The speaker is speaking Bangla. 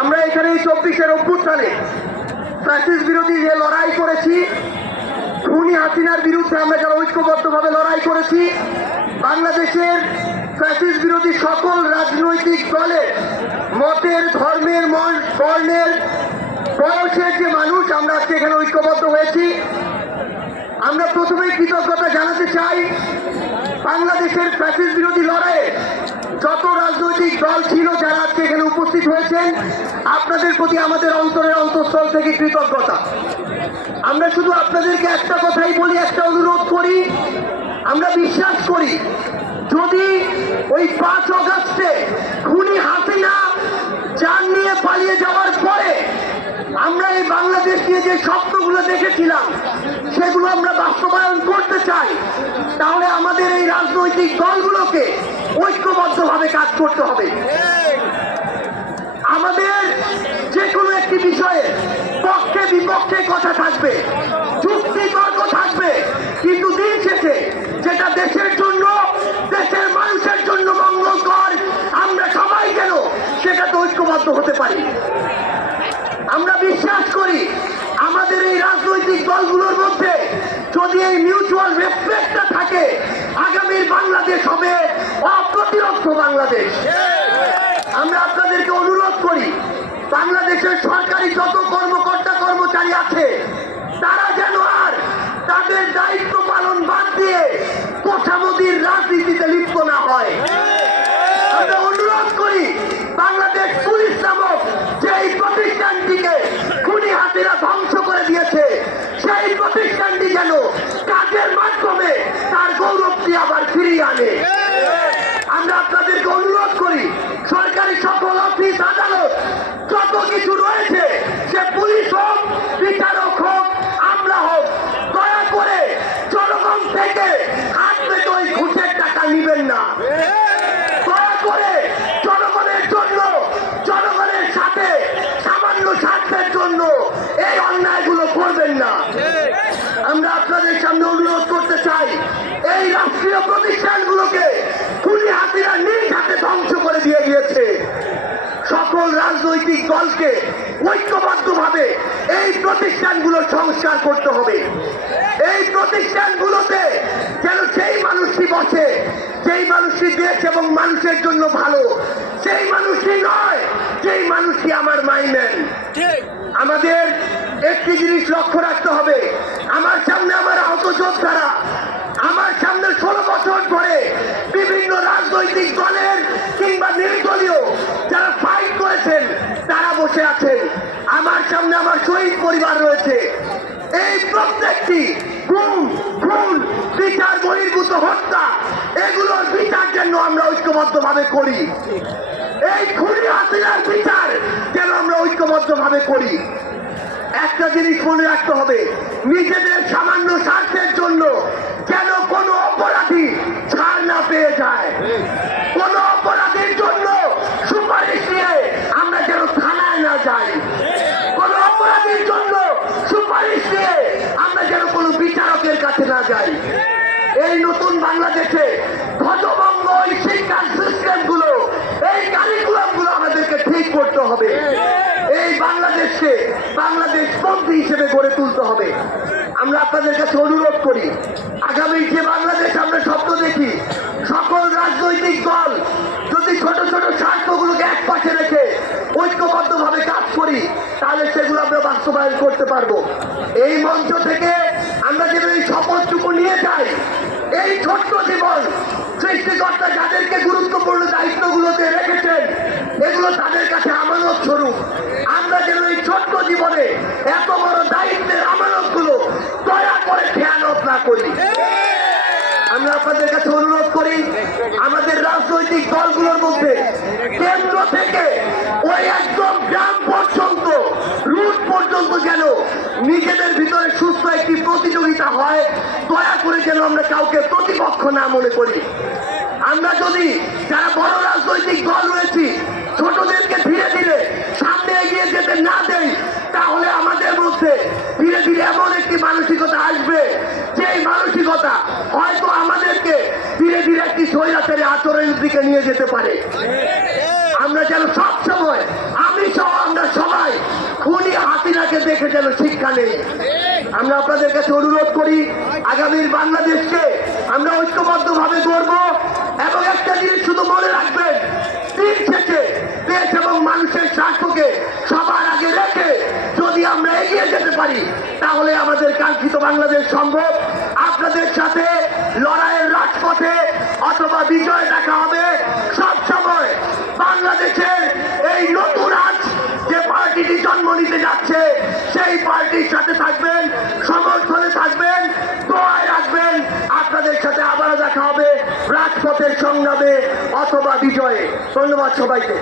আমরা এখানে এই চব্বিশের অভ্যুত্থানে ফ্যাসিস্ট বিরোধী যে লড়াই করেছি, খুনি হাসিনার বিরুদ্ধে আমরা যারা ঐক্যবদ্ধভাবে লড়াই করেছি, বাংলাদেশের ফ্যাসিস্ট বিরোধী সকল রাজনৈতিক দলের মতের, ধর্মের বর্ণের বয়সের যে মানুষ, আমরা আজকে এখানে ঐক্যবদ্ধ হয়েছি। আমরা প্রথমেই কৃতজ্ঞতা জানাতে চাই বাংলাদেশের ফ্যাসিস্ট বিরোধী লড়াইয়ে যত রাজনৈতিক দল ছিল যারা আজকে এখানে উপস্থিত হয়েছেন, আপনাদের প্রতি আমাদের অন্তরের অন্তঃস্থল থেকে কৃতজ্ঞতা। আমরা শুধু আপনাদেরকে একটা কথাই বলি, একটা অনুরোধ করি, আমরা বিশ্বাস করি, যদি ওই পাঁচ অগস্টে খুনি হাসিনা যান নিয়ে পালিয়ে যাওয়ার পরে আমরা এই বাংলাদেশ নিয়ে যে স্বপ্নগুলো দেখেছিলাম সেগুলো আমরা বাস্তবায়ন করতে চাই, তাহলে আমাদের এই রাজনৈতিক দলগুলোকে ঐক্যবদ্ধভাবে কাজ করতে হবে। আমাদের যে কোনো একটি বিষয়ে পক্ষে বিপক্ষে কথা থাকবে, যুক্তি তর্ক থাকবে, কিন্তু দিন শেষে যেটা দেশের জন্য, দেশের মানুষের জন্য মঙ্গলকর, আমরা সবাই যেন সেটাতে ঐক্যবদ্ধ হতে পারি? আমরা বিশ্বাস করি আমাদের এই রাজনৈতিক দলগুলোর মধ্যে যদি এই মিউচুয়াল রেসপেক্টটা থাকে, আগামীর বাংলাদেশ হবে অপ্রতিরোধ বাংলাদেশ। আমরা আপনাদেরকে অনুরোধ করি, বাংলাদেশের সরকারি যত কর্মকর্তা কর্মচারী আছে, তারা যেন আর তাদের দায়িত্ব পালন বাদ দিয়ে কোষামতির রাজনীতিতে লিপ্ত না হয় আমরা অনুরোধ করি বাংলাদেশ পুলিশ নামক যেই প্রতিষ্ঠানটিকে খুনি হাতিরা ধ্বংস করে দিয়েছে সেই প্রতিষ্ঠানটি যেন কাজের মাধ্যমে তার গৌরবটি আবার ফিরিয়ে আনে আমরা আপনাদেরকে অনুরোধ করি সরকারি সকল অফিস আদালত যত কিছু রয়েছে সে পুলিশ হোক বিচারক হোক আমরা হোক দয়া করে জনগণ থেকে হাত পেতে ওই ঘুষের টাকা নিবেন না দয়া করে জনগণের জন্য জনগণের সাথে সামান্য স্বার্থের জন্য এই অন্যায়গুলো করবেন না আমরা আপনাদের সামনে অনুরোধ করতে চাই এই রাষ্ট্রীয় প্রতিষ্ঠানগুলোকে খুনি হাতিরা নিজ হাতে ধ্বংস করে দিয়ে গিয়েছে সকল রাজনৈতিক দলকে ঐক্যবদ্ধভাবে এই প্রতিষ্ঠানগুলো সংস্কার করতে হবে। এই প্রতিষ্ঠানগুলোতে যেন সেই মানুষটি বসে সেই মানুষটি দেশ এবং মানুষের জন্য ভালো সেই মানুষটি নয় সেই মানুষটি আমার মাইনেন আমাদের একটি জিনিস লক্ষ্য রাখতে হবে। আমার সামনে আমার আহত যোদ্ধারা আমার সামনে ষোলো বছর ধরে বিভিন্ন রাজনৈতিক দলের কিংবা নির্দলীয় বসে আছেন। আমার সামনে আমার শহীদ পরিবার রয়েছে। এই প্রত্যেকটি খুন খুন, বিচার বহির্ভূত হত্যা, এগুলোর বিচার জন্য আমরা ঐক্যবদ্ধভাবে করি। এই খুনি বিচার আমরা ঐক্যবদ্ধভাবে করি। একটা জিনিস মনে রাখতে হবে, নিজেদের সামান্য স্বার্থের জন্য যেন কোনো অপরাধী ছাড় না পেয়ে যায় কোন অপরাধীর জন্য সুপারিশ নিয়ে আমরা যেন থানায় না যাই কোন অপরাধীর জন্য সুপারিশ নিয়ে আমরা যেন কোনো বিচারকের কাছে না যাই। এই নতুন বাংলাদেশে ধ্বজভঙ্গ এই শিক্ষার সিস্টেমগুলো এই কারিকুলামগুলো আমাদেরকে ঠিক করতে হবে। এই বাংলাদেশকে বাংলাদেশ বন্দী হিসেবে গড়ে তুলতে হবে। আমরা আপনাদের কাছে অনুরোধ করি, আগামী যে বাংলাদেশ আমরা স্বপ্ন দেখি, সকল রাজনৈতিক দল যদি ছোট ছোট স্বার্থগুলোকে এক পাশে রেখে ঐক্যবদ্ধভাবে কাজ করি, তাহলে সেগুলো আমরা বাস্তবায়ন করতে পারব। এই মঞ্চ থেকে আমরা যেন এই শপথটুকু নিয়ে যাই। এই ছোট্ট জীবন সৃষ্টিকর্তা যাদেরকে গুরুত্বপূর্ণ দায়িত্বগুলোতে রেখেছেন, এগুলো তাদের কাছে আমানত স্বরূপ। আমরা যেন এই ছোট্ট জীবনে এত বড় দায়িত্বের আমানতগুলো দয়া করে খেয়ানত না করি। আমরা আপনাদের কাছে অনুরোধ করি, আমাদের রাজনৈতিক দলগুলোর মধ্যে কেন্দ্র থেকে ওই একদম গ্রাম পর্যন্ত, রুট পর্যন্ত যেন নিজেদের ভিতরে একটি প্রতিযোগিতা হয়, দয়া করে যেন আমরা কাউকে প্রতিপক্ষ না মনে করি। আমরা যদি যারা বড় রাজনৈতিক দল রয়েছি, ছোটদেরকে ধীরে ধীরে সামনে এগিয়ে যেতে না দেই, তাহলে আমাদের মধ্যে ধীরে ধীরে এমন একটি মানসিকতা আসবে, যেই মানসিকতা হয়তো আমাদেরকে ধীরে ধীরে একটি স্বৈরাচারী আচরণের দিকে নিয়ে যেতে পারে। আমরা যেন সবসময়, আমি সহ দেখে যেন শিক্ষা নেই। আমরা আপনাদের কাছে অনুরোধ করি, আগামীর বাংলাদেশকে আমরা ঐক্যবদ্ধভাবে গড়ব এবং একটা জিনিস শুধু মনে রাখবেন, দিন শেষে দেশ এবং মানুষের স্বার্থকে সবার আগে রেখে যদি আমরা এগিয়ে যেতে পারি, তাহলে আমাদের কাঙ্ক্ষিত বাংলাদেশ সম্ভব। আপনাদের সাথে লড়াইয়ের রাজপথে অথবা বিজয় দেখা হবে সব সময়। বাংলাদেশের এই নতুন আজ যে পার্টিটি জন্ম নিতে যাচ্ছে, সেই পার্টির সাথে থাকবেন রাজপথের সংগ্রামে অথবা বিজয়ে। ধন্যবাদ সবাইকে।